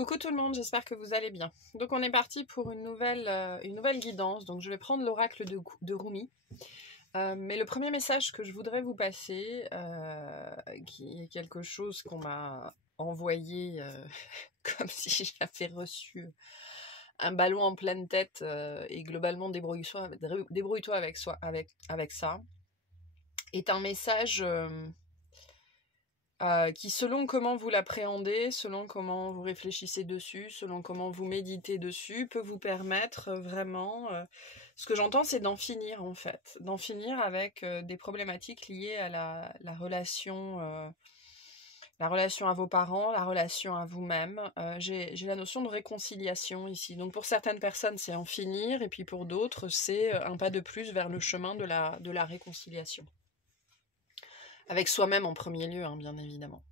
Coucou tout le monde, j'espère que vous allez bien. Donc on est parti pour une nouvelle guidance. Donc je vais prendre l'oracle de Rumi. Mais le premier message que je voudrais vous passer, qui est quelque chose qu'on m'a envoyé comme si j'avais reçu un ballon en pleine tête, et globalement débrouille-toi avec ça, est un message qui, selon comment vous l'appréhendez, selon comment vous réfléchissez dessus, selon comment vous méditez dessus, peut vous permettre vraiment... ce que j'entends, c'est d'en finir, en fait. D'en finir avec des problématiques liées à la relation à vos parents, la relation à vous-même. J'ai la notion de réconciliation ici. Donc pour certaines personnes, c'est en finir, et puis pour d'autres, c'est un pas de plus vers le chemin de la réconciliation. Avec soi-même en premier lieu, hein, bien évidemment.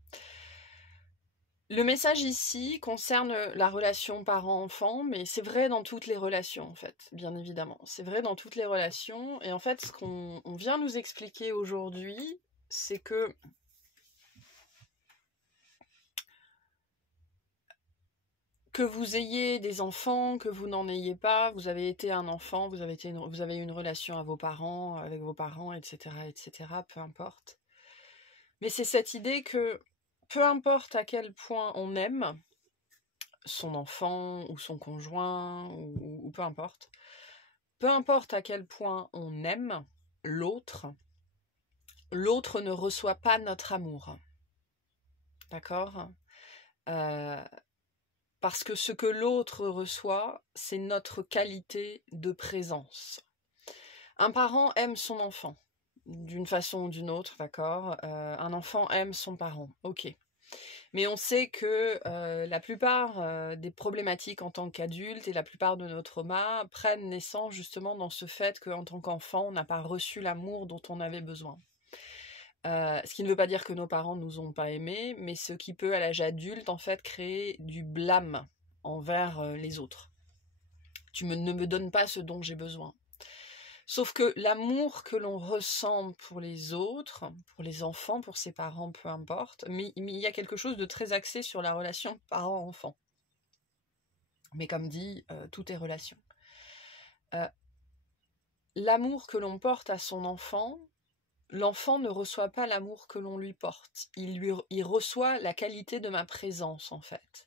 Le message ici concerne la relation parent-enfant, mais c'est vrai dans toutes les relations, en fait, bien évidemment. C'est vrai dans toutes les relations, et en fait, ce qu'on vient nous expliquer aujourd'hui, c'est que vous ayez des enfants, que vous n'en ayez pas, vous avez été un enfant, vous avez eu une relation avec vos parents, etc., peu importe. Mais c'est cette idée que peu importe à quel point on aime son enfant ou son conjoint ou peu importe à quel point on aime l'autre ne reçoit pas notre amour. D'accord ? Parce que ce que l'autre reçoit, c'est notre qualité de présence. Un parent aime son enfant, d'une façon ou d'une autre, d'accord ? Un enfant aime son parent, ok. Mais on sait que la plupart des problématiques en tant qu'adulte et la plupart de nos traumas prennent naissance justement dans ce fait qu'en tant qu'enfant, on n'a pas reçu l'amour dont on avait besoin. Ce qui ne veut pas dire que nos parents ne nous ont pas aimés, mais ce qui peut, à l'âge adulte, en fait, créer du blâme envers les autres. Ne me donnes pas ce dont j'ai besoin. Sauf que l'amour que l'on ressent pour les autres, pour les enfants, pour ses parents, peu importe, mais il y a quelque chose de très axé sur la relation parent-enfant. Mais comme dit, tout est relation. L'amour que l'on porte à son enfant, l'enfant ne reçoit pas l'amour que l'on lui porte. Il reçoit la qualité de ma présence, en fait.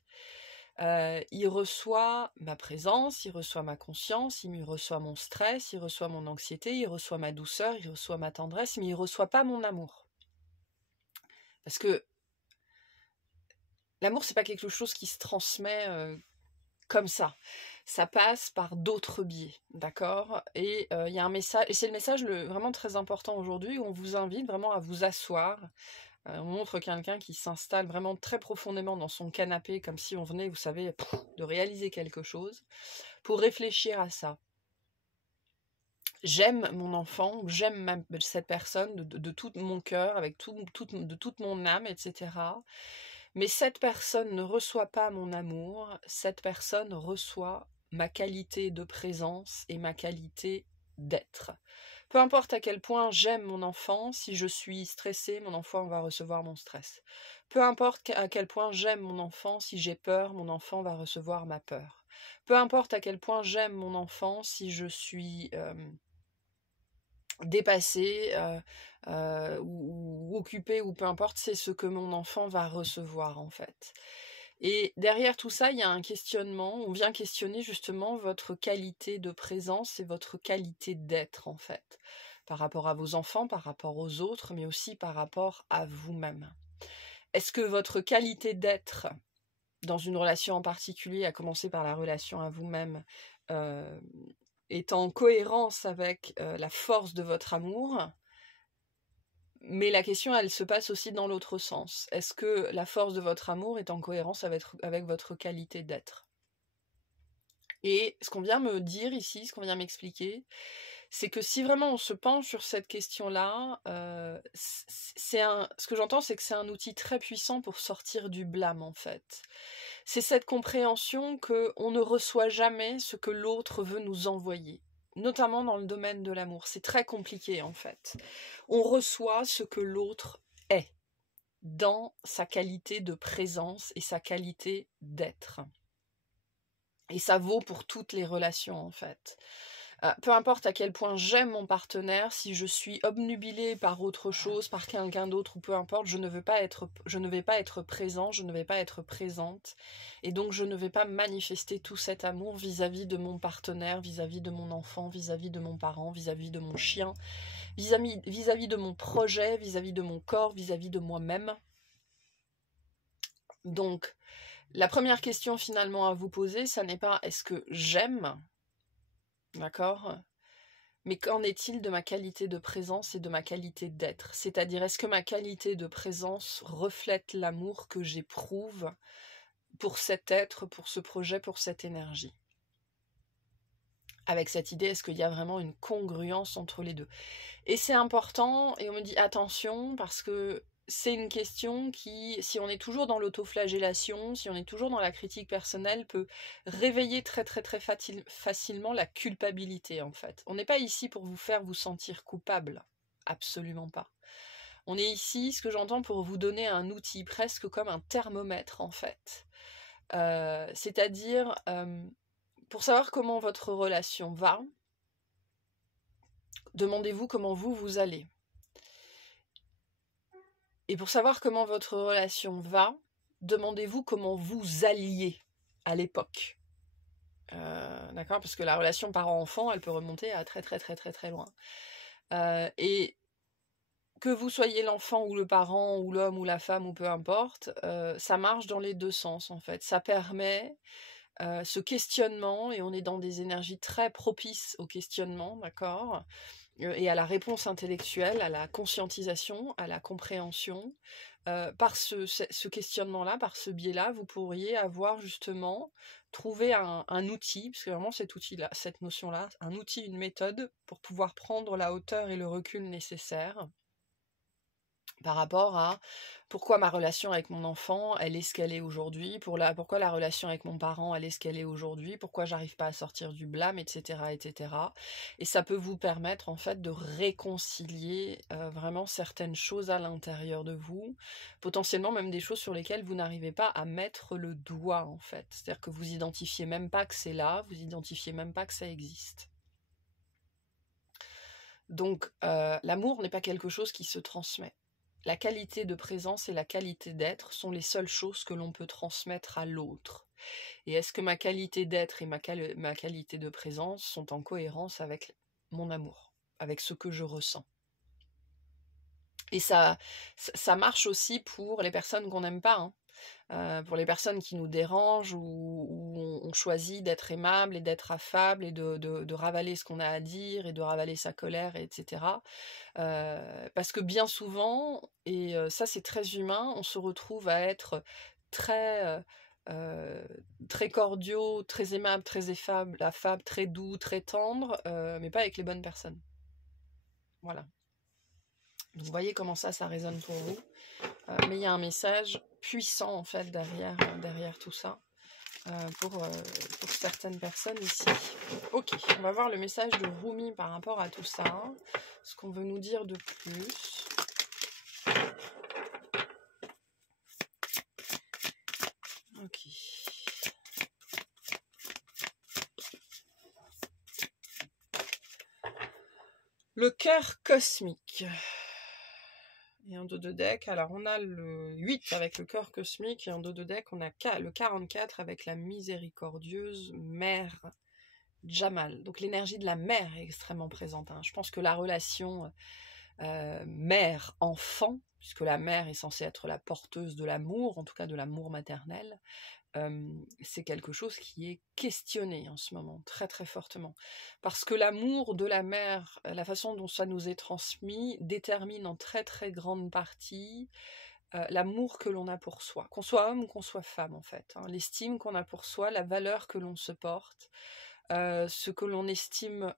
Il reçoit ma présence, il reçoit ma conscience, il reçoit mon stress, il reçoit mon anxiété, il reçoit ma douceur, il reçoit ma tendresse, mais il reçoit pas mon amour. Parce que l'amour, c'est pas quelque chose qui se transmet comme ça. Ça passe par d'autres biais, d'accord ? Et il y a un message, et c'est le message vraiment très important aujourd'hui, où on vous invite vraiment à vous asseoir. On montre quelqu'un qui s'installe vraiment très profondément dans son canapé, comme si on venait, vous savez, de réaliser quelque chose, pour réfléchir à ça. J'aime mon enfant, j'aime cette personne de tout mon cœur, avec de toute mon âme, etc. Mais cette personne ne reçoit pas mon amour, cette personne reçoit ma qualité de présence et ma qualité d'être. Peu importe à quel point j'aime mon enfant, si je suis stressée, mon enfant va recevoir mon stress. Peu importe à quel point j'aime mon enfant, si j'ai peur, mon enfant va recevoir ma peur. Peu importe à quel point j'aime mon enfant, si je suis dépassée ou occupée, ou peu importe, c'est ce que mon enfant va recevoir, en fait. Et derrière tout ça, il y a un questionnement. On vient questionner justement votre qualité de présence et votre qualité d'être, en fait, par rapport à vos enfants, par rapport aux autres, mais aussi par rapport à vous-même. Est-ce que votre qualité d'être dans une relation en particulier, à commencer par la relation à vous-même, est en cohérence avec la force de votre amour? Mais la question, elle se passe aussi dans l'autre sens. Est-ce que la force de votre amour est en cohérence avec votre qualité d'être? Et ce qu'on vient me dire ici, ce qu'on vient m'expliquer, c'est que si vraiment on se penche sur cette question-là, ce que j'entends, c'est que c'est un outil très puissant pour sortir du blâme, en fait. C'est cette compréhension qu'on ne reçoit jamais ce que l'autre veut nous envoyer, notamment dans le domaine de l'amour. C'est très compliqué, en fait. On reçoit ce que l'autre est. dans sa qualité de présence et sa qualité d'être. Et ça vaut pour toutes les relations en fait. Peu importe à quel point j'aime mon partenaire, si je suis obnubilée par autre chose, par quelqu'un d'autre ou peu importe, je ne vais pas être présent, je ne vais pas être présente. Et donc je ne vais pas manifester tout cet amour vis-à-vis de mon partenaire, vis-à-vis de mon enfant, vis-à-vis de mon parent, vis-à-vis de mon chien, vis-à-vis de mon projet, vis-à-vis de mon corps, vis-à-vis de moi-même. Donc, la première question finalement à vous poser, ça n'est pas est-ce que j'aime, d'accord ? Mais qu'en est-il de ma qualité de présence et de ma qualité d'être? C'est-à-dire, est-ce que ma qualité de présence reflète l'amour que j'éprouve pour cet être, pour ce projet, pour cette énergie? Avec cette idée, est-ce qu'il y a vraiment une congruence entre les deux? Et c'est important, et on me dit attention, parce que c'est une question qui, si on est toujours dans l'autoflagellation, si on est toujours dans la critique personnelle, peut réveiller très très très facilement la culpabilité en fait. On n'est pas ici pour vous faire vous sentir coupable, absolument pas. On est ici, ce que j'entends, pour vous donner un outil, presque comme un thermomètre en fait. C'est-à-dire, pour savoir comment votre relation va, demandez-vous comment vous allez. Et pour savoir comment votre relation va, demandez-vous comment vous alliez à l'époque. D'accord ? Parce que la relation parent-enfant, elle peut remonter à très très très très très loin. Et que vous soyez l'enfant ou le parent ou l'homme ou la femme ou peu importe, ça marche dans les deux sens en fait. Ça permet ce questionnement, et on est dans des énergies très propices au questionnement, d'accord ? Et à la réponse intellectuelle, à la conscientisation, à la compréhension. Par ce questionnement-là, par ce biais-là, vous pourriez avoir justement trouvé un outil, parce que vraiment cet outil-là, cette notion-là, un outil, une méthode pour pouvoir prendre la hauteur et le recul nécessaires par rapport à pourquoi ma relation avec mon enfant, elle est ce qu'elle est aujourd'hui, pourquoi la relation avec mon parent, elle est ce qu'elle est aujourd'hui, pourquoi j'arrive pas à sortir du blâme, etc., etc. Et ça peut vous permettre en fait de réconcilier vraiment certaines choses à l'intérieur de vous, potentiellement même des choses sur lesquelles vous n'arrivez pas à mettre le doigt en fait. C'est-à-dire que vous identifiez même pas que c'est là, vous identifiez même pas que ça existe. Donc l'amour n'est pas quelque chose qui se transmet. La qualité de présence et la qualité d'être sont les seules choses que l'on peut transmettre à l'autre. Et est-ce que ma qualité d'être et ma qualité de présence sont en cohérence avec mon amour, avec ce que je ressens? Et ça marche aussi pour les personnes qu'on n'aime pas, hein. Pour les personnes qui nous dérangent, où on choisit d'être aimable et d'être affable et de ravaler ce qu'on a à dire et de ravaler sa colère, etc. Parce que bien souvent, et ça c'est très humain, on se retrouve à être très, très cordiaux, très aimables, très affables, très doux, très tendres, mais pas avec les bonnes personnes. Voilà. Donc vous voyez comment ça résonne pour vous. Mais il y a un message puissant en fait derrière tout ça pour certaines personnes ici. Ok, on va voir le message de Rumi par rapport à tout ça. Ce qu'on veut nous dire de plus. Ok. Le cœur cosmique. Et en dos de deck, alors on a le 8 avec le cœur cosmique, et en dos de deck, on a le 44 avec la miséricordieuse mère Jamal. Donc l'énergie de la mère est extrêmement présente. Hein. Je pense que la relation mère-enfant, puisque la mère est censée être la porteuse de l'amour, en tout cas de l'amour maternel, c'est quelque chose qui est questionné en ce moment, très très fortement. Parce que l'amour de la mère, la façon dont ça nous est transmis, détermine en très très grande partie l'amour que l'on a pour soi, qu'on soit homme ou qu'on soit femme en fait. Hein. L'estime qu'on a pour soi, la valeur que l'on se porte, ce que l'on estime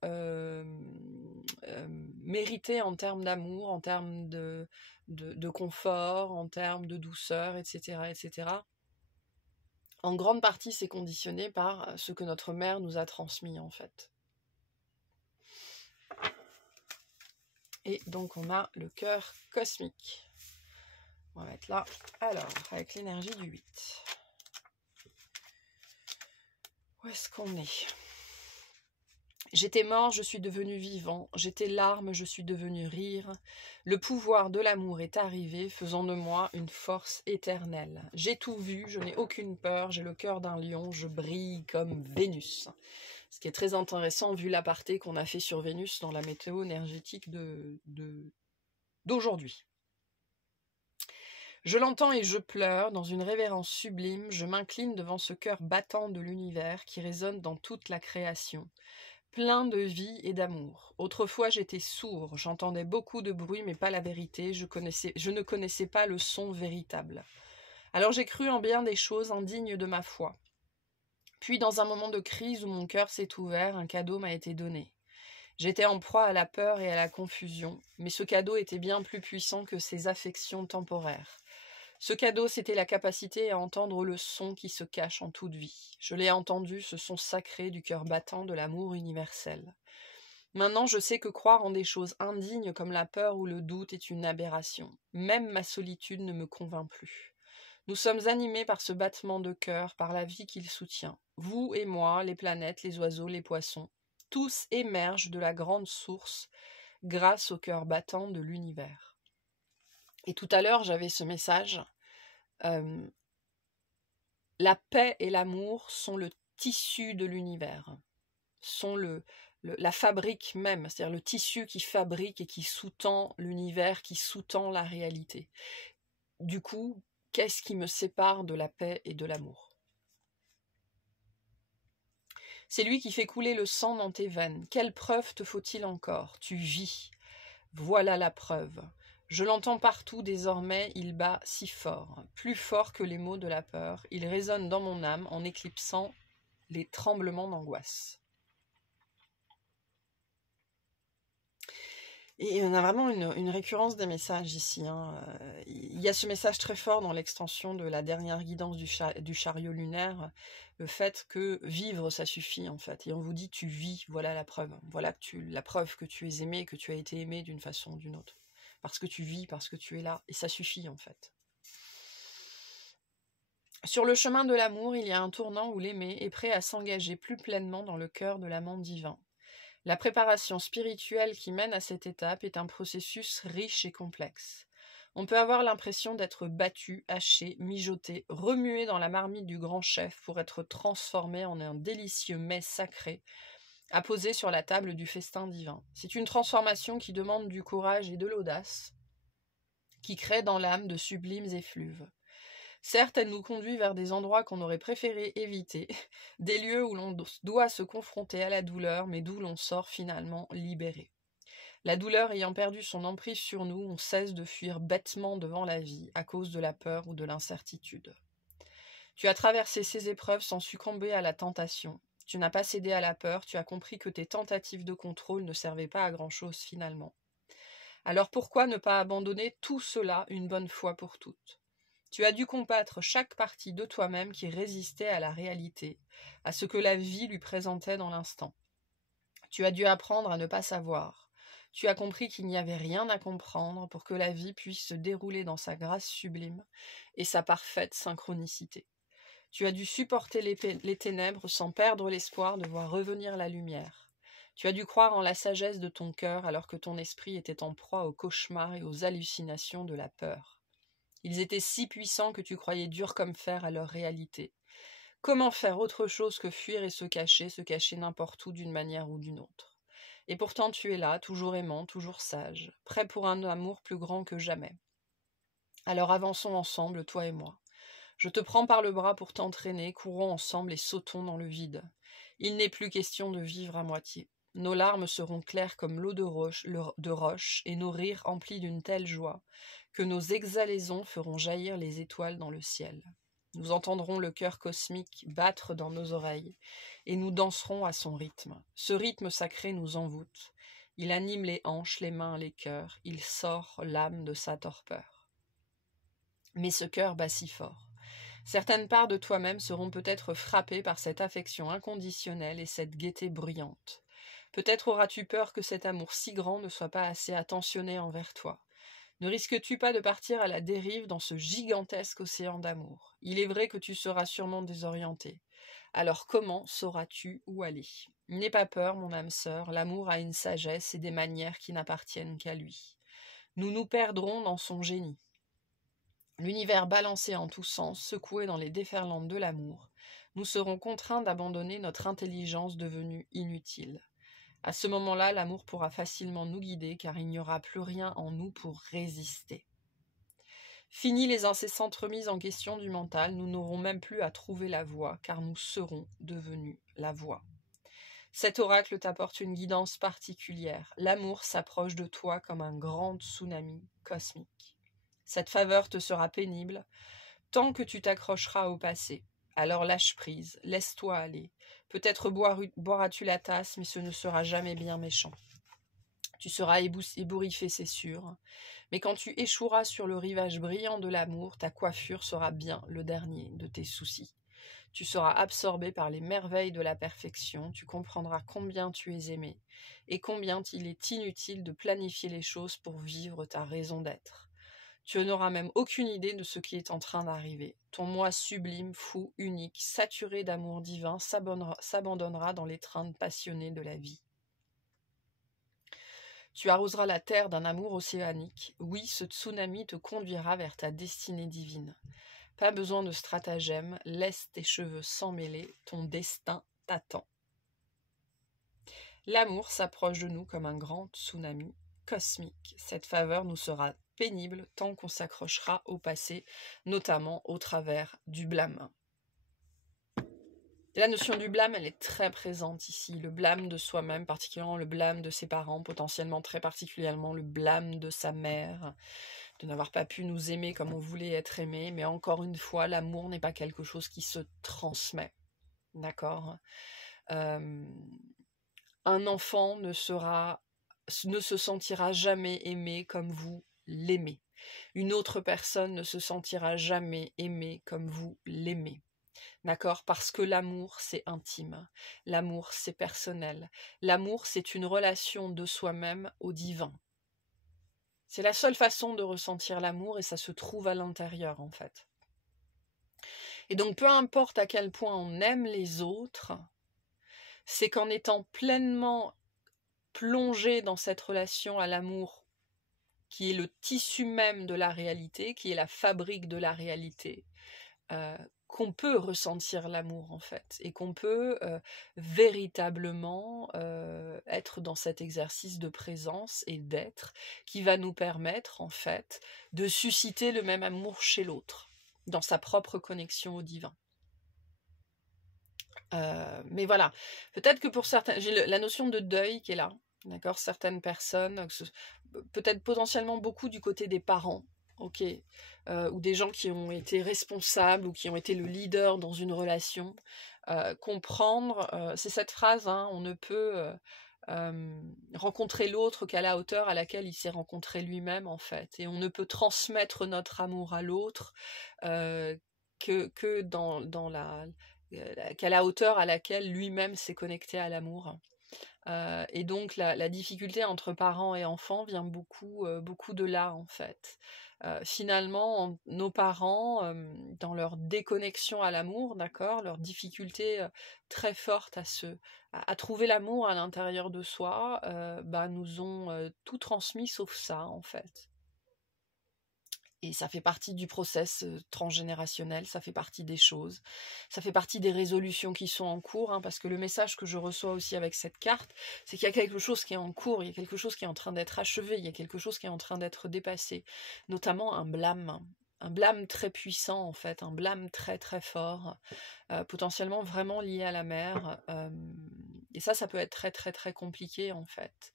mériter en termes d'amour, en termes de confort, en termes de douceur, etc., etc. En grande partie, c'est conditionné par ce que notre mère nous a transmis, en fait. Et donc, on a le cœur cosmique. On va mettre là. Alors, avec l'énergie du 8. Où est-ce qu'on est? J'étais mort, je suis devenu vivant. J'étais larme, je suis devenu rire. Le pouvoir de l'amour est arrivé, faisant de moi une force éternelle. J'ai tout vu, je n'ai aucune peur, j'ai le cœur d'un lion, je brille comme Vénus. Ce qui est très intéressant vu l'aparté qu'on a fait sur Vénus dans la météo énergétique d'aujourd'hui. Je l'entends et je pleure, dans une révérence sublime, je m'incline devant ce cœur battant de l'univers qui résonne dans toute la création, plein de vie et d'amour. Autrefois j'étais sourd, j'entendais beaucoup de bruit mais pas la vérité, je ne connaissais pas le son véritable. Alors j'ai cru en bien des choses indignes de ma foi. Puis dans un moment de crise où mon cœur s'est ouvert, un cadeau m'a été donné. J'étais en proie à la peur et à la confusion, mais ce cadeau était bien plus puissant que ces affections temporaires. Ce cadeau, c'était la capacité à entendre le son qui se cache en toute vie. Je l'ai entendu, ce son sacré du cœur battant de l'amour universel. Maintenant, je sais que croire en des choses indignes comme la peur ou le doute est une aberration. Même ma solitude ne me convainc plus. Nous sommes animés par ce battement de cœur, par la vie qu'il soutient. Vous et moi, les planètes, les oiseaux, les poissons, tous émergent de la grande source grâce au cœur battant de l'univers. Et tout à l'heure, j'avais ce message. La paix et l'amour sont le tissu de l'univers, sont la fabrique même, c'est-à-dire le tissu qui fabrique et qui sous-tend l'univers, qui sous-tend la réalité. Du coup, qu'est-ce qui me sépare de la paix et de l'amour? C'est lui qui fait couler le sang dans tes veines. Quelle preuve te faut-il encore? Tu vis. Voilà la preuve. Je l'entends partout désormais, il bat si fort, plus fort que les mots de la peur, il résonne dans mon âme en éclipsant les tremblements d'angoisse. Et on a vraiment une récurrence des messages ici. Il y a ce message très fort dans l'extension de la dernière guidance du chariot lunaire, le fait que vivre, ça suffit en fait. Et on vous dit, tu vis, voilà la preuve. Voilà la preuve que tu es aimé, que tu as été aimé d'une façon ou d'une autre. Parce que tu vis, parce que tu es là. Et ça suffit en fait. Sur le chemin de l'amour, il y a un tournant où l'aimé est prêt à s'engager plus pleinement dans le cœur de l'amant divin. La préparation spirituelle qui mène à cette étape est un processus riche et complexe. On peut avoir l'impression d'être battu, haché, mijoté, remué dans la marmite du grand chef pour être transformé en un délicieux mets sacré à poser sur la table du festin divin. C'est une transformation qui demande du courage et de l'audace, qui crée dans l'âme de sublimes effluves. Certes, elle nous conduit vers des endroits qu'on aurait préféré éviter, des lieux où l'on doit se confronter à la douleur, mais d'où l'on sort finalement libéré. La douleur ayant perdu son emprise sur nous, on cesse de fuir bêtement devant la vie à cause de la peur ou de l'incertitude. Tu as traversé ces épreuves sans succomber à la tentation. Tu n'as pas cédé à la peur, tu as compris que tes tentatives de contrôle ne servaient pas à grand-chose finalement. Alors pourquoi ne pas abandonner tout cela une bonne fois pour toutes ? Tu as dû combattre chaque partie de toi-même qui résistait à la réalité, à ce que la vie lui présentait dans l'instant. Tu as dû apprendre à ne pas savoir. Tu as compris qu'il n'y avait rien à comprendre pour que la vie puisse se dérouler dans sa grâce sublime et sa parfaite synchronicité. Tu as dû supporter les ténèbres sans perdre l'espoir de voir revenir la lumière. Tu as dû croire en la sagesse de ton cœur alors que ton esprit était en proie aux cauchemars et aux hallucinations de la peur. Ils étaient si puissants que tu croyais durs comme fer à leur réalité. Comment faire autre chose que fuir et se cacher n'importe où d'une manière ou d'une autre? Et pourtant tu es là, toujours aimant, toujours sage, prêt pour un amour plus grand que jamais. Alors avançons ensemble, toi et moi. Je te prends par le bras pour t'entraîner, courons ensemble et sautons dans le vide. Il n'est plus question de vivre à moitié. Nos larmes seront claires comme l'eau de roche et nos rires emplis d'une telle joie que nos exhalaisons feront jaillir les étoiles dans le ciel. Nous entendrons le cœur cosmique battre dans nos oreilles et nous danserons à son rythme. Ce rythme sacré nous envoûte. Il anime les hanches, les mains, les cœurs. Il sort l'âme de sa torpeur. Mais ce cœur bat si fort. Certaines parts de toi-même seront peut-être frappées par cette affection inconditionnelle et cette gaieté bruyante. Peut-être auras-tu peur que cet amour si grand ne soit pas assez attentionné envers toi. Ne risques-tu pas de partir à la dérive dans ce gigantesque océan d'amour? Il est vrai que tu seras sûrement désorienté. Alors comment sauras-tu où aller? N'aie pas peur, mon âme sœur, l'amour a une sagesse et des manières qui n'appartiennent qu'à lui. Nous nous perdrons dans son génie. L'univers balancé en tous sens, secoué dans les déferlantes de l'amour, nous serons contraints d'abandonner notre intelligence devenue inutile. À ce moment-là, l'amour pourra facilement nous guider car il n'y aura plus rien en nous pour résister. Fini les incessantes remises en question du mental, nous n'aurons même plus à trouver la voie car nous serons devenus la voie. Cet oracle t'apporte une guidance particulière. L'amour s'approche de toi comme un grand tsunami cosmique. Cette faveur te sera pénible tant que tu t'accrocheras au passé. Alors lâche prise, laisse-toi aller. Peut-être boiras-tu la tasse, mais ce ne sera jamais bien méchant. Tu seras ébouriffé, c'est sûr. Mais quand tu échoueras sur le rivage brillant de l'amour, ta coiffure sera bien le dernier de tes soucis. Tu seras absorbé par les merveilles de la perfection, tu comprendras combien tu es aimé et combien il est inutile de planifier les choses pour vivre ta raison d'être. Tu n'auras même aucune idée de ce qui est en train d'arriver. Ton moi sublime, fou, unique, saturé d'amour divin s'abandonnera dans l'étreinte passionnée de la vie. Tu arroseras la terre d'un amour océanique. Oui, ce tsunami te conduira vers ta destinée divine. Pas besoin de stratagème, laisse tes cheveux s'emmêler, ton destin t'attend. L'amour s'approche de nous comme un grand tsunami cosmique. Cette faveur nous sera pénible tant qu'on s'accrochera au passé, notamment au travers du blâme. Et la notion du blâme, elle est très présente ici. Le blâme de soi-même, particulièrement le blâme de ses parents, potentiellement très particulièrement le blâme de sa mère, de n'avoir pas pu nous aimer comme on voulait être aimé. Mais encore une fois, l'amour n'est pas quelque chose qui se transmet. D'accord ? Un enfant ne se sentira jamais aimé comme vous l'aimez. Une autre personne ne se sentira jamais aimée comme vous l'aimez. D'accord? Parce que l'amour, c'est intime. L'amour, c'est personnel. L'amour, c'est une relation de soi-même au divin. C'est la seule façon de ressentir l'amour et ça se trouve à l'intérieur, en fait. Et donc, peu importe à quel point on aime les autres, c'est qu'en étant pleinement plongé dans cette relation à l'amour, qui est le tissu même de la réalité, qui est la fabrique de la réalité, qu'on peut ressentir l'amour en fait, et qu'on peut véritablement être dans cet exercice de présence et d'être qui va nous permettre en fait de susciter le même amour chez l'autre, dans sa propre connexion au divin. Mais voilà, peut-être que pour certains, j'ai la notion de deuil qui est là, d'accord, certaines personnes, peut-être potentiellement beaucoup du côté des parents, ok, ou des gens qui ont été responsables ou qui ont été le leader dans une relation, comprendre, c'est cette phrase, hein, on ne peut rencontrer l'autre qu'à la hauteur à laquelle il s'est rencontré lui-même en fait, et on ne peut transmettre notre amour à l'autre que dans qu'à la hauteur à laquelle lui-même s'est connecté à l'amour. Et donc la difficulté entre parents et enfants vient beaucoup de là en fait. Finalement, nos parents, dans leur déconnexion à l'amour, d'accord, leur difficulté très forte à trouver l'amour à l'intérieur de soi, nous ont tout transmis sauf ça en fait. Et ça fait partie du process transgénérationnel, ça fait partie des choses, ça fait partie des résolutions qui sont en cours, hein, parce que le message que je reçois aussi avec cette carte, c'est qu'il y a quelque chose qui est en cours, il y a quelque chose qui est en train d'être achevé, il y a quelque chose qui est en train d'être dépassé, notamment un blâme très puissant en fait, un blâme très très fort, potentiellement vraiment lié à la mère, et ça peut être très très très compliqué en fait.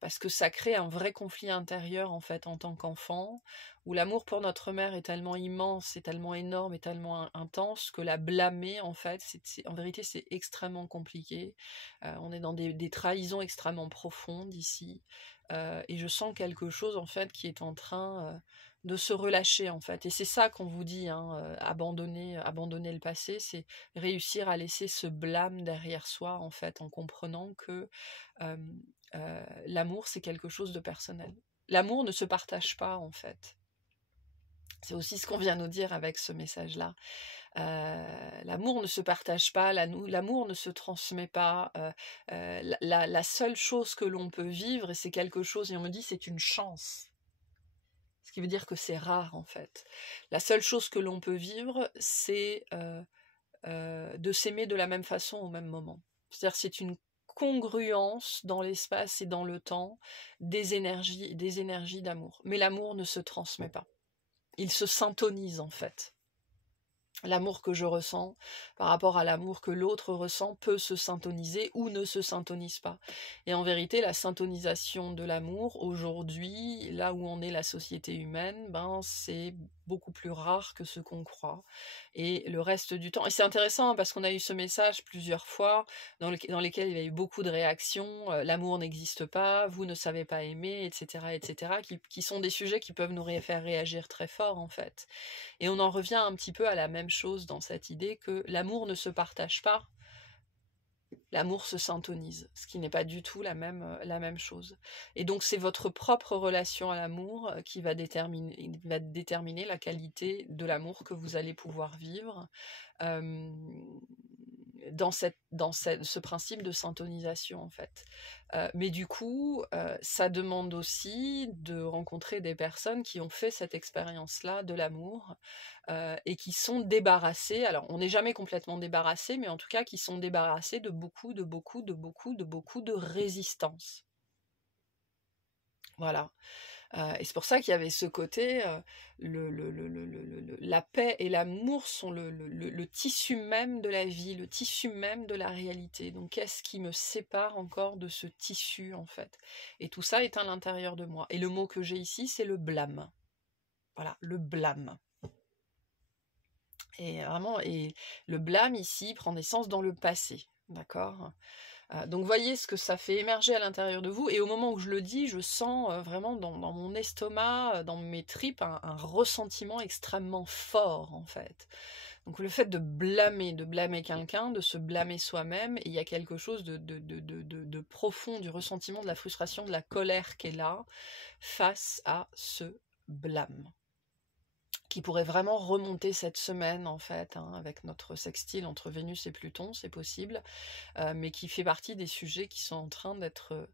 Parce que ça crée un vrai conflit intérieur en fait en tant qu'enfant, où l'amour pour notre mère est tellement immense, et tellement énorme, et tellement intense que la blâmer en fait, en vérité c'est extrêmement compliqué. On est dans des trahisons extrêmement profondes ici, et je sens quelque chose en fait qui est en train de se relâcher en fait. Et c'est ça qu'on vous dit, hein, abandonner le passé, c'est réussir à laisser ce blâme derrière soi en fait, en comprenant que l'amour c'est quelque chose de personnel. l'amour ne se partage pas en fait. C'est aussi ce qu'on vient nous dire avec ce message-là. L'amour ne se partage pas, l'amour ne se transmet pas. La seule chose que l'on peut vivre, et c'est quelque chose, et on me dit c'est une chance. Ce qui veut dire que c'est rare en fait. La seule chose que l'on peut vivre, c'est de s'aimer de la même façon au même moment. C'est-à-dire c'est une congruence dans l'espace et dans le temps des énergies d'amour. Mais l'amour ne se transmet pas. Il se syntonise en fait. L'amour que je ressens par rapport à l'amour que l'autre ressent peut se syntoniser ou ne se syntonise pas. Et en vérité, la syntonisation de l'amour, aujourd'hui, là où en est la société humaine, c'est beaucoup plus rare que ce qu'on croit. Et le reste du temps, et c'est intéressant parce qu'on a eu ce message plusieurs fois dans lesquels il y a eu beaucoup de réactions, l'amour n'existe pas, vous ne savez pas aimer, etc., qui sont des sujets qui peuvent nous faire réagir très fort en fait. Et on en revient un petit peu à la même chose dans cette idée que l'amour ne se partage pas, l'amour se syntonise, ce qui n'est pas du tout la même chose. Et donc c'est votre propre relation à l'amour qui va déterminer la qualité de l'amour que vous allez pouvoir vivre dans ce principe de syntonisation en fait. Mais du coup, ça demande aussi de rencontrer des personnes qui ont fait cette expérience-là de l'amour et qui sont débarrassées, alors on n'est jamais complètement débarrassé, mais en tout cas qui sont débarrassées de beaucoup de résistance. Voilà. Et c'est pour ça qu'il y avait ce côté, la paix et l'amour sont le tissu même de la vie, le tissu même de la réalité. Donc qu'est-ce qui me sépare encore de ce tissu en fait? Et tout ça est à l'intérieur de moi. Et le mot que j'ai ici, c'est le blâme. Voilà, le blâme. Et vraiment, et le blâme ici prend naissance dans le passé, d'accord? Donc voyez ce que ça fait émerger à l'intérieur de vous, et au moment où je le dis, je sens vraiment dans mon estomac, dans mes tripes, un ressentiment extrêmement fort en fait. Donc le fait de blâmer quelqu'un, de se blâmer soi-même, et il y a quelque chose de profond, du ressentiment, de la frustration, de la colère qui est là, face à ce blâme, qui pourrait vraiment remonter cette semaine en fait, avec notre sextile entre Vénus et Pluton, c'est possible, mais qui fait partie des sujets qui sont en train d'être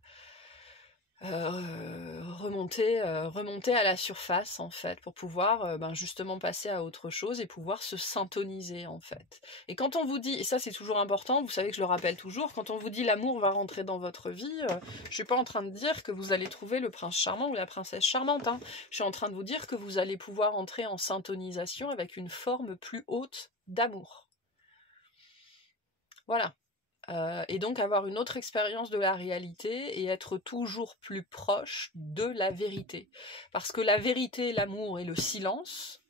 remontés à la surface en fait, pour pouvoir justement passer à autre chose et pouvoir se syntoniser en fait. Et quand on vous dit, et ça c'est toujours important, vous savez que je le rappelle toujours, quand on vous dit l'amour va rentrer dans votre vie, je suis pas en train de dire que vous allez trouver le prince charmant ou la princesse charmante, je suis en train de vous dire que vous allez pouvoir entrer en syntonisation avec une forme plus haute d'amour. Voilà. Et donc avoir une autre expérience de la réalité et être toujours plus proche de la vérité. Parce que la vérité, l'amour et le silence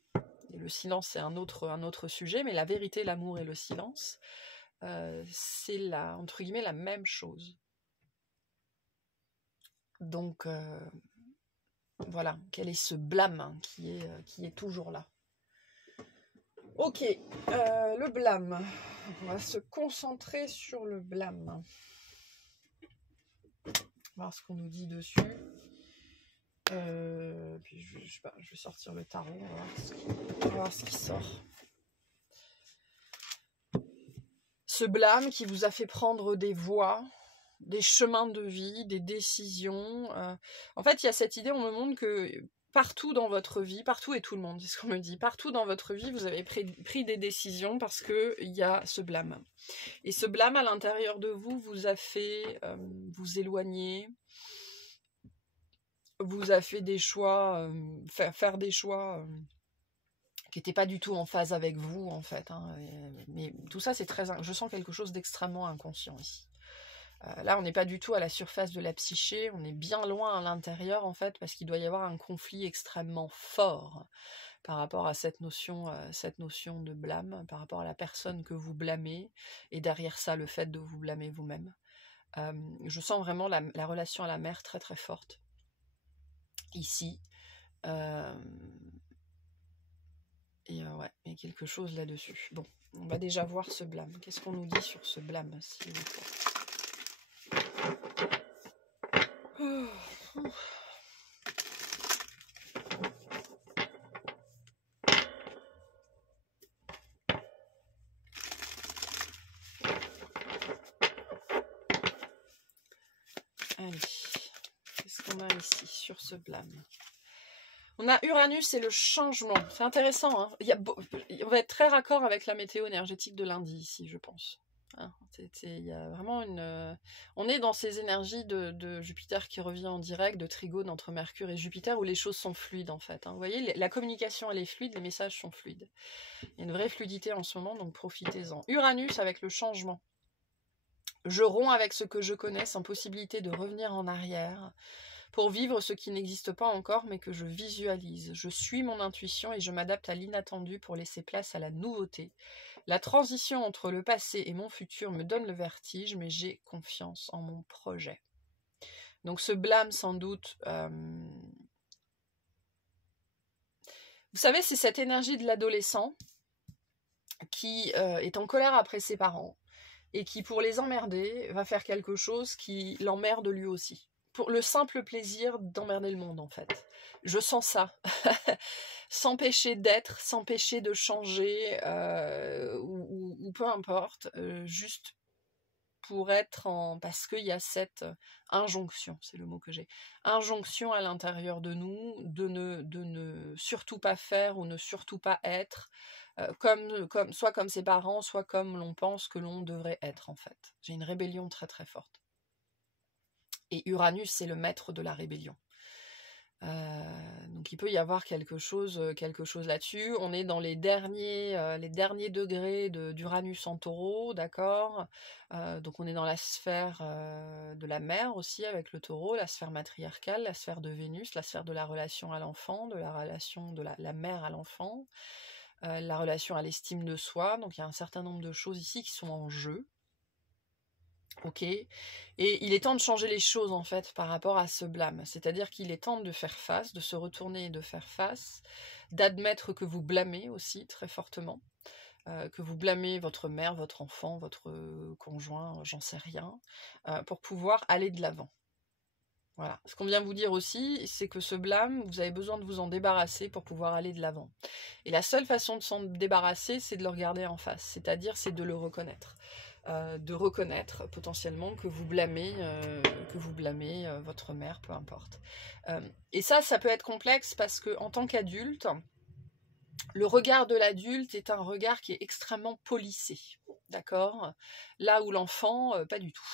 c'est un autre sujet, mais la vérité, l'amour et le silence, c'est entre guillemets la même chose. Donc voilà, quel est ce blâme qui est toujours là. Ok, le blâme. On va se concentrer sur le blâme. Voir ce qu'on nous dit dessus. Puis je vais sortir le tarot, on va voir ce qui sort. Ce blâme qui vous a fait prendre des voies, des chemins de vie, des décisions. En fait, il y a cette idée, on me montre que partout dans votre vie, partout et tout le monde, c'est ce qu'on me dit, partout dans votre vie, vous avez pris des décisions parce qu'il y a ce blâme. Et ce blâme à l'intérieur de vous vous a fait vous éloigner, vous a fait des choix, faire des choix qui n'étaient pas du tout en phase avec vous en fait. Mais tout ça c'est je sens quelque chose d'extrêmement inconscient ici. Là on n'est pas du tout à la surface de la psyché, on est bien loin à l'intérieur en fait, parce qu'il doit y avoir un conflit extrêmement fort par rapport à cette notion de blâme, par rapport à la personne que vous blâmez, et derrière ça le fait de vous blâmer vous-même. Je sens vraiment la relation à la mère très très forte ici. Et ouais, il y a quelque chose là-dessus. Bon, on va déjà voir ce blâme. Qu'est-ce qu'on nous dit sur ce blâme, s'il vous plaît? Allez, qu'est-ce qu'on a ici sur ce blâme? On a Uranus et le changement. C'est intéressant, hein. On va être très raccord avec la météo énergétique de lundi ici, je pense. Hein, il y a vraiment on est dans ces énergies de Jupiter qui revient en direct, de trigone entre Mercure et Jupiter, où les choses sont fluides en fait. Hein. Vous voyez, la communication elle est fluide, les messages sont fluides. Il y a une vraie fluidité en ce moment, donc profitez-en. Uranus avec le changement. Je romps avec ce que je connais sans possibilité de revenir en arrière pour vivre ce qui n'existe pas encore mais que je visualise. Je suis mon intuition et je m'adapte à l'inattendu pour laisser place à la nouveauté. La transition entre le passé et mon futur me donne le vertige, mais j'ai confiance en mon projet. Donc ce blâme sans doute... Vous savez, c'est cette énergie de l'adolescent qui est en colère après ses parents et qui, pour les emmerder, va faire quelque chose qui l'emmerde lui aussi. Pour le simple plaisir d'emmerder le monde, en fait. Je sens ça. S'empêcher d'être, s'empêcher de changer, ou peu importe, juste pour être en... Parce qu'il y a cette injonction, c'est le mot que j'ai, injonction à l'intérieur de nous de ne surtout pas faire ou ne surtout pas être soit comme ses parents, soit comme l'on pense que l'on devrait être en fait. J'ai une rébellion très très forte. Et Uranus, c'est le maître de la rébellion. Donc il peut y avoir quelque chose là-dessus. On est dans les derniers degrés d'Uranus en taureau, d'accord. Donc on est dans la sphère de la mère aussi avec le taureau, la sphère matriarcale, la sphère de Vénus, la sphère de la relation à l'enfant, de la relation de la mère à l'enfant, la relation à l'estime de soi. Donc il y a un certain nombre de choses ici qui sont en jeu. Ok, et il est temps de changer les choses en fait par rapport à ce blâme, c'est-à-dire qu'il est temps de faire face, de se retourner et de faire face, d'admettre que vous blâmez aussi très fortement, que vous blâmez votre mère, votre enfant, votre conjoint, j'en sais rien, pour pouvoir aller de l'avant. Voilà. Ce qu'on vient vous dire aussi, c'est que ce blâme, vous avez besoin de vous en débarrasser pour pouvoir aller de l'avant. Et la seule façon de s'en débarrasser, c'est de le regarder en face, c'est-à-dire c'est de le reconnaître. De reconnaître potentiellement que vous blâmez votre mère, peu importe. Et ça peut être complexe parce que en tant qu'adulte, le regard de l'adulte est un regard qui est extrêmement policé, d'accord? Là où l'enfant, pas du tout.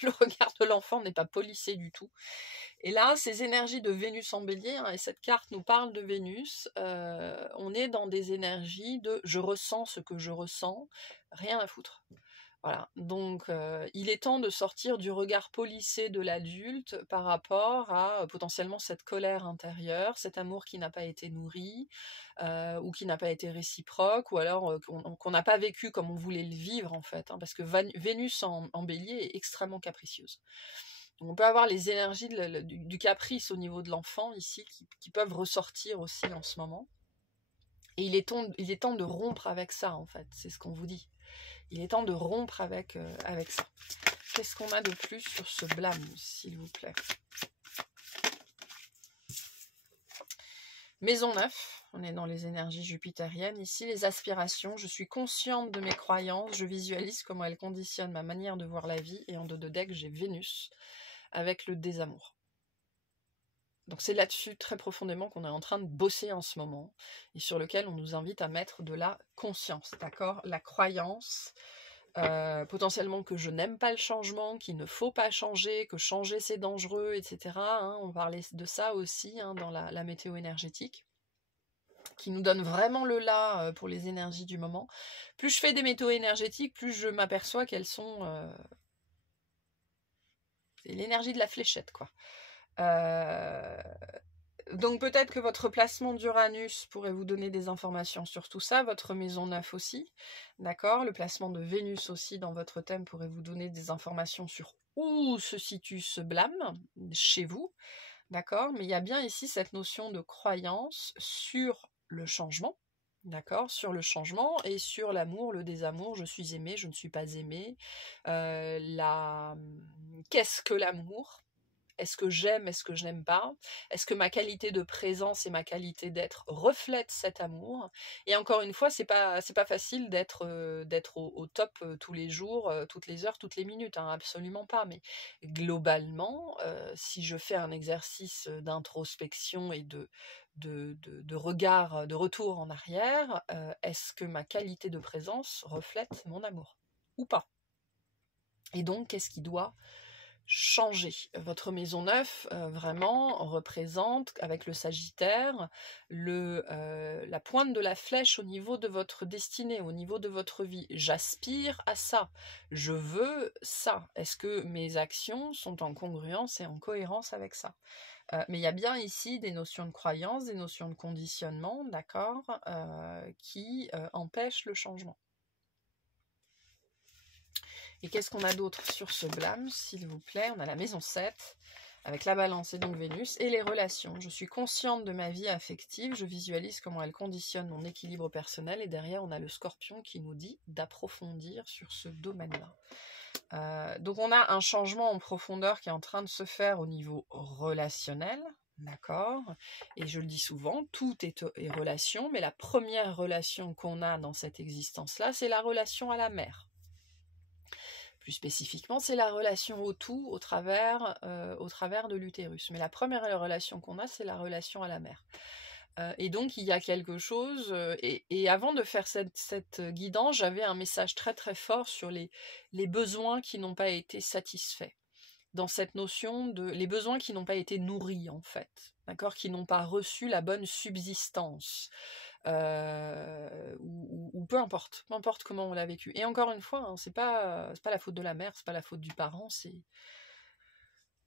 Le regard de l'enfant n'est pas policé du tout. Et là, ces énergies de Vénus en bélier, hein, et cette carte nous parle de Vénus, on est dans des énergies de je ressens ce que je ressens, rien à foutre. Voilà, donc il est temps de sortir du regard policé de l'adulte par rapport à potentiellement cette colère intérieure, cet amour qui n'a pas été nourri, ou qui n'a pas été réciproque, ou alors qu'on n'a pas vécu comme on voulait le vivre en fait, hein, parce que Vénus en bélier est extrêmement capricieuse. Donc, on peut avoir les énergies du caprice au niveau de l'enfant ici qui peuvent ressortir aussi en ce moment. Et il est temps de rompre avec ça en fait, c'est ce qu'on vous dit. Il est temps de rompre avec ça. Qu'est-ce qu'on a de plus sur ce blâme, s'il vous plaît? Maison 9, on est dans les énergies jupitériennes. Ici, les aspirations. Je suis consciente de mes croyances. Je visualise comment elles conditionnent ma manière de voir la vie. Et en dos de deck, j'ai Vénus avec le désamour. Donc c'est là-dessus très profondément qu'on est en train de bosser en ce moment et sur lequel on nous invite à mettre de la conscience, d'accord? La croyance, potentiellement que je n'aime pas le changement, qu'il ne faut pas changer, que changer c'est dangereux, etc. Hein, on parlait de ça aussi hein, dans la météo énergétique, qui nous donne vraiment le là pour les énergies du moment. Plus je fais des météos énergétiques, plus je m'aperçois qu'elles sont... c'est l'énergie de la fléchette, quoi. Donc peut-être que votre placement d'Uranus pourrait vous donner des informations sur tout ça, votre maison 9 aussi, d'accord? Le placement de Vénus aussi dans votre thème pourrait vous donner des informations sur où se situe ce blâme chez vous, d'accord? Mais il y a bien ici cette notion de croyance sur le changement, d'accord? Sur le changement et sur l'amour, le désamour, je suis aimée, je ne suis pas aimée, qu'est-ce que l'amour? Est-ce que j'aime, est-ce que je n'aime pas? Est-ce que ma qualité de présence et ma qualité d'être reflètent cet amour? Et encore une fois, c'est pas facile d'être au top tous les jours, toutes les heures, toutes les minutes, hein, absolument pas. Mais globalement, si je fais un exercice d'introspection et de regard, de retour en arrière, est-ce que ma qualité de présence reflète mon amour ou pas? Et donc, qu'est-ce qui doit changer? Votre maison 9, vraiment, représente, avec le Sagittaire, la pointe de la flèche au niveau de votre destinée, au niveau de votre vie. J'aspire à ça. Je veux ça. Est-ce que mes actions sont en congruence et en cohérence avec ça? Mais il y a bien ici des notions de croyance, des notions de conditionnement, d'accord, qui empêchent le changement. Et qu'est-ce qu'on a d'autre sur ce blâme, s'il vous plaît? On a la maison 7, avec la balance et donc Vénus, et les relations. Je suis consciente de ma vie affective, je visualise comment elle conditionne mon équilibre personnel, et derrière on a le Scorpion qui nous dit d'approfondir sur ce domaine-là. Donc on a un changement en profondeur qui est en train de se faire au niveau relationnel, d'accord? Et je le dis souvent, tout est relation, mais la première relation qu'on a dans cette existence-là, c'est la relation à la mère. Plus spécifiquement, c'est la relation au tout au travers de l'utérus. Mais la première relation qu'on a, c'est la relation à la mère. Et donc, il y a quelque chose... et avant de faire cette guidance, j'avais un message très très fort sur les besoins qui n'ont pas été satisfaits. Dans cette notion de... les besoins qui n'ont pas été nourris, en fait. D'accord? Qui n'ont pas reçu la bonne subsistance. Ou peu importe comment on l'a vécu. Et encore une fois, hein, c'est pas la faute de la mère, c'est pas la faute du parent,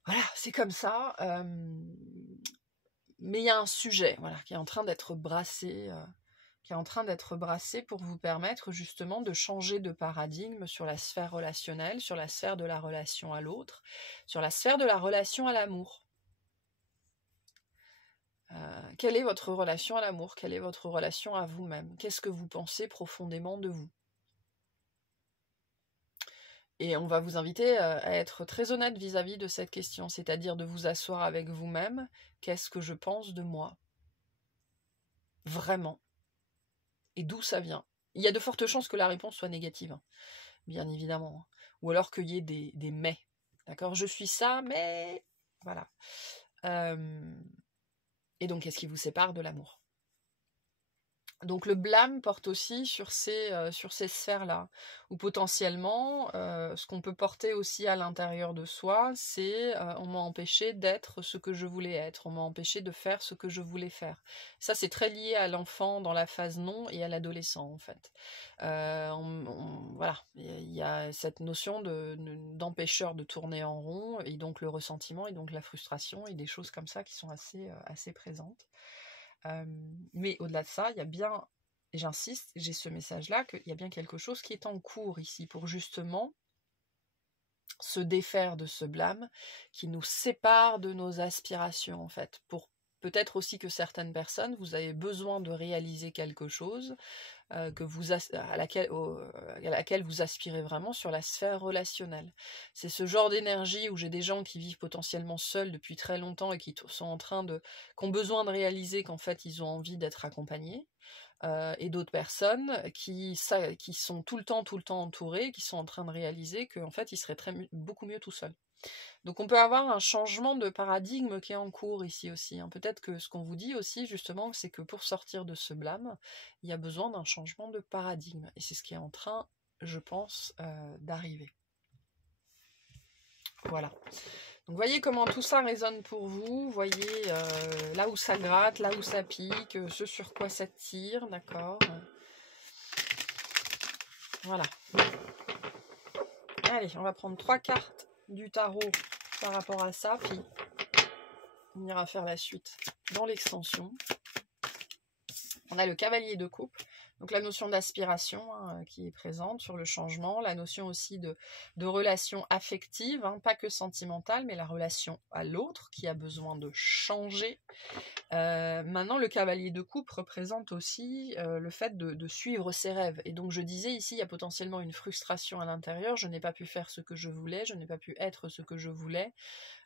voilà, c'est comme ça. Mais il y a un sujet, voilà, qui est en train d'être brassé, pour vous permettre justement de changer de paradigme sur la sphère relationnelle, sur la sphère de la relation à l'autre, sur la sphère de la relation à l'amour. Quelle est votre relation à l'amour? Quelle est votre relation à vous-même? Qu'est-ce que vous pensez profondément de vous? Et on va vous inviter à être très honnête vis-à-vis de cette question, c'est-à-dire de vous asseoir avec vous-même. Qu'est-ce que je pense de moi? Vraiment. Et d'où ça vient? Il y a de fortes chances que la réponse soit négative, hein, bien évidemment. Ou alors qu'il y ait des mais. D'accord? Je suis ça, mais... Voilà. Et donc, qu'est-ce qui vous sépare de l'amour? Donc le blâme porte aussi sur ces sphères-là, où potentiellement, ce qu'on peut porter aussi à l'intérieur de soi, c'est on m'a empêché d'être ce que je voulais être, on m'a empêché de faire ce que je voulais faire. Ça, c'est très lié à l'enfant dans la phase non et à l'adolescent, en fait. Voilà, il y a cette notion d'empêcheur de tourner en rond, et donc le ressentiment, et donc la frustration, et des choses comme ça qui sont assez présentes. Mais au-delà de ça, il y a bien, et j'insiste, j'ai ce message-là, qu'il y a bien quelque chose qui est en cours ici, pour justement se défaire de ce blâme qui nous sépare de nos aspirations, en fait. Pour peut-être aussi que certaines personnes, vous avez besoin de réaliser quelque chose à laquelle vous aspirez vraiment sur la sphère relationnelle. C'est ce genre d'énergie où j'ai des gens qui vivent potentiellement seuls depuis très longtemps et qui ont besoin de réaliser qu'en fait ils ont envie d'être accompagnés. Et d'autres personnes qui sont tout le temps entourées, qui sont en train de réaliser qu'en fait ils seraient beaucoup mieux tout seuls. Donc on peut avoir un changement de paradigme qui est en cours ici aussi, hein. Peut-être que ce qu'on vous dit aussi justement, c'est que pour sortir de ce blâme, il y a besoin d'un changement de paradigme. Et c'est ce qui est en train, je pense, d'arriver. Voilà. Donc voyez comment tout ça résonne pour vous, voyez là où ça gratte, là où ça pique, ce sur quoi ça tire, d'accord? Voilà. Allez, on va prendre 3 cartes du tarot par rapport à ça, puis on ira faire la suite dans l'extension. On a le cavalier de coupe. Donc la notion d'aspiration qui est présente sur le changement, la notion aussi de relation affective, pas que sentimentale, mais la relation à l'autre qui a besoin de changer. Maintenant, le cavalier de coupe représente aussi le fait de suivre ses rêves. Et donc je disais ici, il y a potentiellement une frustration à l'intérieur, je n'ai pas pu faire ce que je voulais, je n'ai pas pu être ce que je voulais,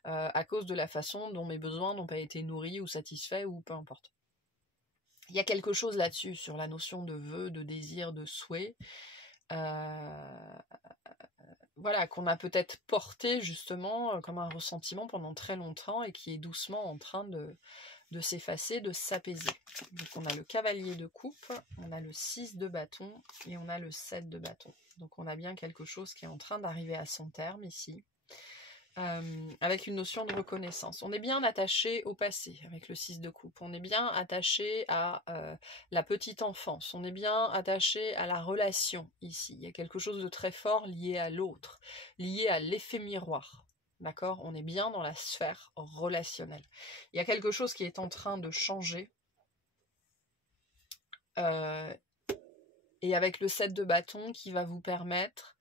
à cause de la façon dont mes besoins n'ont pas été nourris ou satisfaits, ou peu importe. Il y a quelque chose là-dessus, sur la notion de vœu, de désir, de souhait, voilà, qu'on a peut-être porté justement comme un ressentiment pendant très longtemps et qui est doucement en train de s'effacer, de s'apaiser. Donc on a le cavalier de coupe, on a le 6 de bâton et on a le 7 de bâton. Donc on a bien quelque chose qui est en train d'arriver à son terme ici. Avec une notion de reconnaissance. On est bien attaché au passé avec le 6 de coupe, on est bien attaché à la petite enfance, on est bien attaché à la relation ici. Il y a quelque chose de très fort lié à l'autre, lié à l'effet miroir. D'accord? On est bien dans la sphère relationnelle. Il y a quelque chose qui est en train de changer. Et avec le 7 de bâton qui va vous permettre.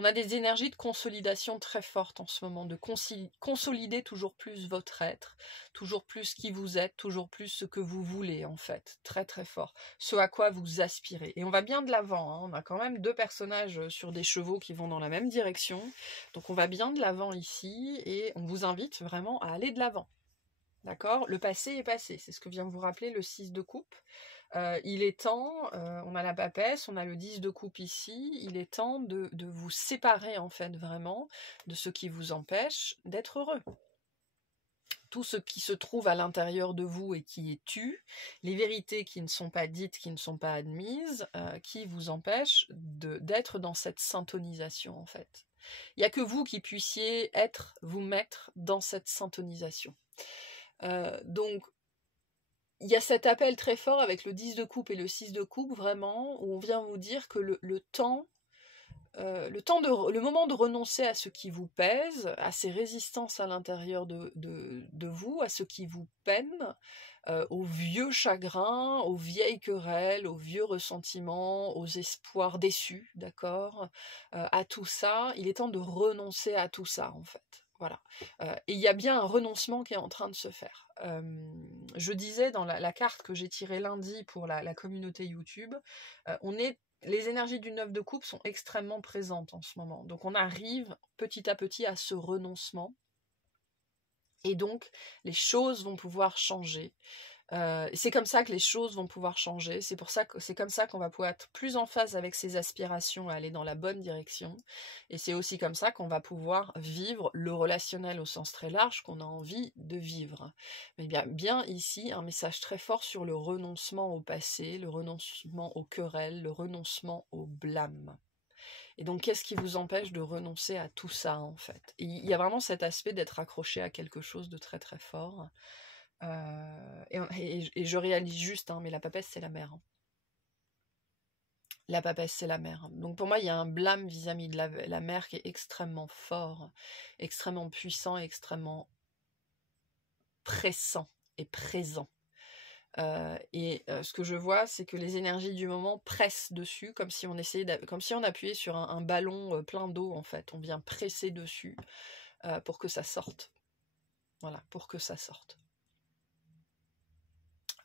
On a des énergies de consolidation très fortes en ce moment, de consolider toujours plus votre être, toujours plus qui vous êtes, toujours plus ce que vous voulez en fait, très très fort, ce à quoi vous aspirez. Et on va bien de l'avant, on a quand même 2 personnages sur des chevaux qui vont dans la même direction, donc on va bien de l'avant ici et on vous invite vraiment à aller de l'avant. D'accord? Le passé est passé, c'est ce que vient vous rappeler le 6 de coupe. Il est temps, on a la papesse, on a le 10 de coupe ici, il est temps de vous séparer en fait vraiment de ce qui vous empêche d'être heureux. Tout ce qui se trouve à l'intérieur de vous et qui est tu, les vérités qui ne sont pas dites, qui ne sont pas admises, qui vous empêchent d'être dans cette syntonisation en fait. Il n'y a que vous qui puissiez vous mettre dans cette syntonisation. Donc, il y a cet appel très fort avec le 10 de coupe et le 6 de coupe, vraiment, où on vient vous dire que le moment de renoncer à ce qui vous pèse, à ces résistances à l'intérieur de vous, à ce qui vous peine, aux vieux chagrins, aux vieilles querelles, aux vieux ressentiments, aux espoirs déçus, d'accord, à tout ça, il est temps de renoncer à tout ça, en fait. Voilà. Et il y a bien un renoncement qui est en train de se faire. Je disais dans la carte que j'ai tirée lundi pour la communauté YouTube, les énergies du 9 de coupe sont extrêmement présentes en ce moment. Donc on arrive petit à petit à ce renoncement. Et donc les choses vont pouvoir changer. C'est comme ça que les choses vont pouvoir changer, c'est comme ça qu'on va pouvoir être plus en phase avec ses aspirations et aller dans la bonne direction, et c'est aussi comme ça qu'on va pouvoir vivre le relationnel au sens très large qu'on a envie de vivre. Mais bien ici, un message très fort sur le renoncement au passé, le renoncement aux querelles, le renoncement au blâme. Et donc, qu'est-ce qui vous empêche de renoncer à tout ça, en fait? Et il y a vraiment cet aspect d'être accroché à quelque chose de très très fort. Et je réalise juste, mais la papesse c'est la mère. La papesse c'est la mère. Donc pour moi il y a un blâme vis-à-vis de la mère qui est extrêmement fort, extrêmement puissant, extrêmement pressant et présent. Ce que je vois c'est que les énergies du moment pressent dessus comme si on appuyait sur un ballon plein d'eau en fait. On vient presser dessus pour que ça sorte. Voilà, pour que ça sorte.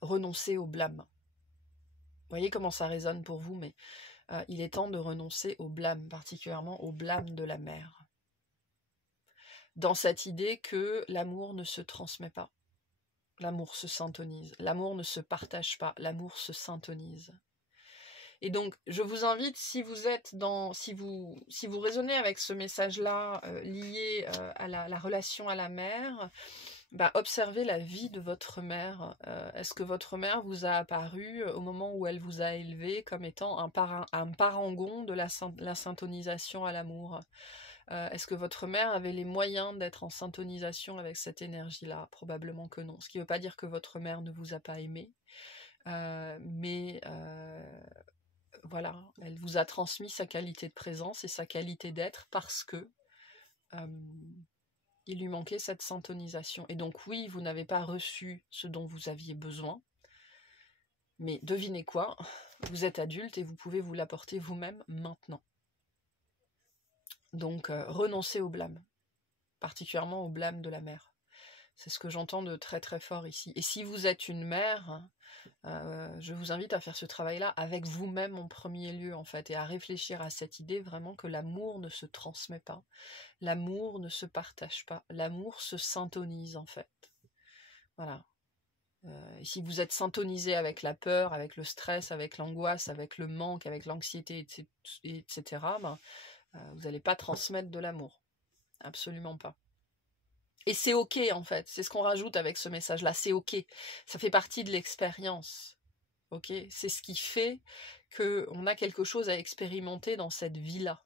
Renoncer au blâme. Vous voyez comment ça résonne pour vous, mais il est temps de renoncer au blâme, particulièrement au blâme de la mère. Dans cette idée que l'amour ne se transmet pas, l'amour se syntonise, l'amour ne se partage pas, l'amour se syntonise. Et donc, je vous invite, si vous résonnez avec ce message-là lié à la relation à la mère, observez la vie de votre mère. Est-ce que votre mère vous a apparu au moment où elle vous a élevé comme étant un parangon de la syntonisation à l'amour? Est-ce que votre mère avait les moyens d'être en syntonisation avec cette énergie-là? Probablement que non. Ce qui ne veut pas dire que votre mère ne vous a pas aimé, mais voilà, elle vous a transmis sa qualité de présence et sa qualité d'être parce que il lui manquait cette syntonisation. Et donc oui, vous n'avez pas reçu ce dont vous aviez besoin, Mais devinez quoi? Vous êtes adulte et vous pouvez vous l'apporter vous-même maintenant. Donc, renoncez au blâme, particulièrement au blâme de la mère. C'est ce que j'entends de très très fort ici. Et si vous êtes une mère, je vous invite à faire ce travail-là avec vous-même en premier lieu, en fait, et à réfléchir à cette idée vraiment que l'amour ne se transmet pas, l'amour ne se partage pas, l'amour se syntonise, en fait. Voilà. Et si vous êtes syntonisé avec la peur, avec le stress, avec l'angoisse, avec le manque, avec l'anxiété, etc., ben, vous n'allez pas transmettre de l'amour. Absolument pas. Et c'est ok en fait, c'est ce qu'on rajoute avec ce message-là, c'est ok. Ça fait partie de l'expérience. Ok, c'est ce qui fait qu'on a quelque chose à expérimenter dans cette vie-là.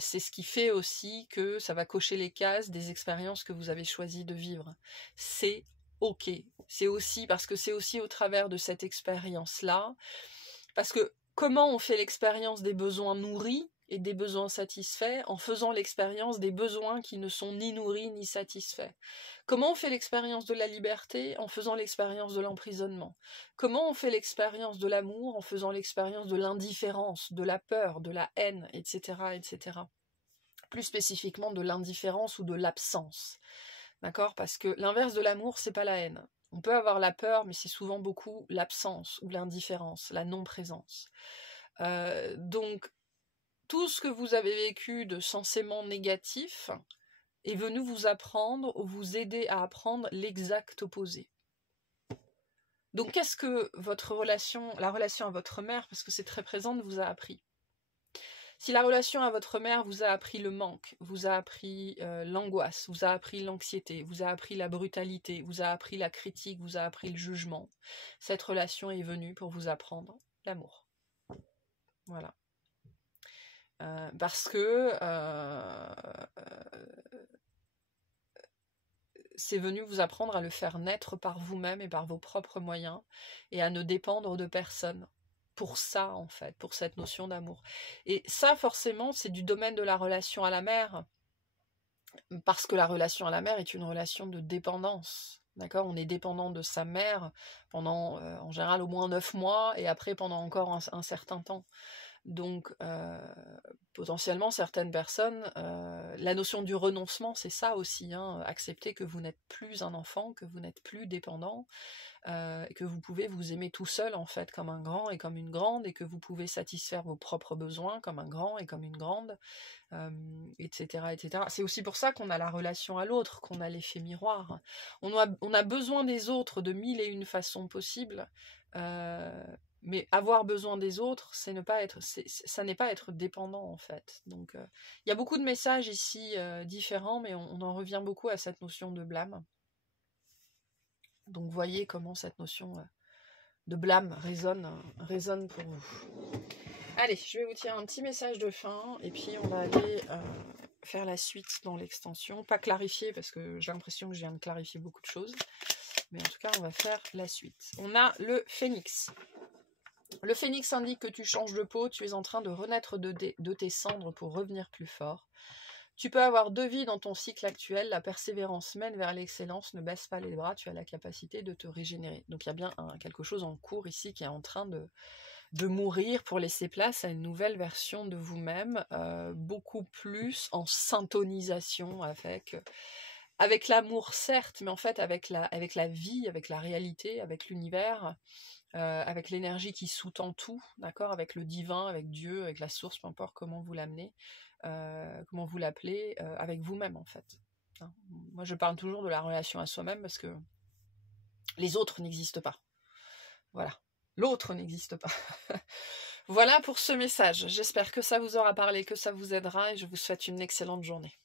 C'est ce qui fait aussi que ça va cocher les cases des expériences que vous avez choisi de vivre. C'est ok. C'est aussi parce que c'est aussi au travers de cette expérience-là. Parce que comment on fait l'expérience des besoins nourris et des besoins satisfaits en faisant l'expérience des besoins qui ne sont ni nourris ni satisfaits? Comment on fait l'expérience de la liberté en faisant l'expérience de l'emprisonnement? Comment on fait l'expérience de l'amour en faisant l'expérience de l'indifférence, de la peur, de la haine, etc., etc. Plus spécifiquement de l'indifférence ou de l'absence. D'accord? Parce que l'inverse de l'amour, c'est pas la haine. On peut avoir la peur, mais c'est souvent beaucoup l'absence ou l'indifférence, la non-présence. Donc, tout ce que vous avez vécu de censément négatif est venu vous apprendre ou vous aider à apprendre l'exact opposé. Donc, qu'est-ce que la relation à votre mère, parce que c'est très présente, vous a appris? Si la relation à votre mère vous a appris le manque, vous a appris l'angoisse, vous a appris l'anxiété, vous a appris la brutalité, vous a appris la critique, vous a appris le jugement, cette relation est venue pour vous apprendre l'amour. Voilà. Parce que c'est venu vous apprendre à le faire naître par vous-même et par vos propres moyens et à ne dépendre de personne. Pour ça, en fait, pour cette notion d'amour. Et ça, forcément, c'est du domaine de la relation à la mère, parce que la relation à la mère est une relation de dépendance. D'accord? On est dépendant de sa mère pendant, en général, au moins 9 mois, et après pendant encore un certain temps. Donc, potentiellement, certaines personnes, la notion du renoncement, c'est ça aussi, hein, accepter que vous n'êtes plus un enfant, que vous n'êtes plus dépendant, que vous pouvez vous aimer tout seul, en fait, comme un grand et comme une grande, et que vous pouvez satisfaire vos propres besoins comme un grand et comme une grande, etc., etc. C'est aussi pour ça qu'on a la relation à l'autre, qu'on a l'effet miroir. On a besoin des autres de 1001 façons possibles, mais avoir besoin des autres, ça n'est pas être dépendant, en fait. Donc, il y a beaucoup de messages ici différents, mais on en revient beaucoup à cette notion de blâme. Donc, voyez comment cette notion de blâme résonne pour vous. Allez, je vais vous tirer un petit message de fin, et puis on va aller faire la suite dans l'extension. Pas clarifier, parce que j'ai l'impression que je viens de clarifier beaucoup de choses, mais en tout cas, on va faire la suite. On a le phénix. Le phénix indique que tu changes de peau, tu es en train de renaître de tes cendres pour revenir plus fort. Tu peux avoir 2 vies dans ton cycle actuel, la persévérance mène vers l'excellence, ne baisse pas les bras, tu as la capacité de te régénérer. Donc il y a bien quelque chose en cours ici qui est en train de mourir pour laisser place à une nouvelle version de vous-même, beaucoup plus en syntonisation avec l'amour, certes, mais en fait avec la vie, avec la réalité, avec l'univers, avec l'énergie qui sous-tend tout, d'accord, avec le divin, avec Dieu, avec la source, peu importe comment vous l'amenez, comment vous l'appelez, avec vous-même, en fait. Hein. Moi, je parle toujours de la relation à soi-même parce que les autres n'existent pas. Voilà. L'autre n'existe pas. Voilà pour ce message. J'espère que ça vous aura parlé, que ça vous aidera, et je vous souhaite une excellente journée.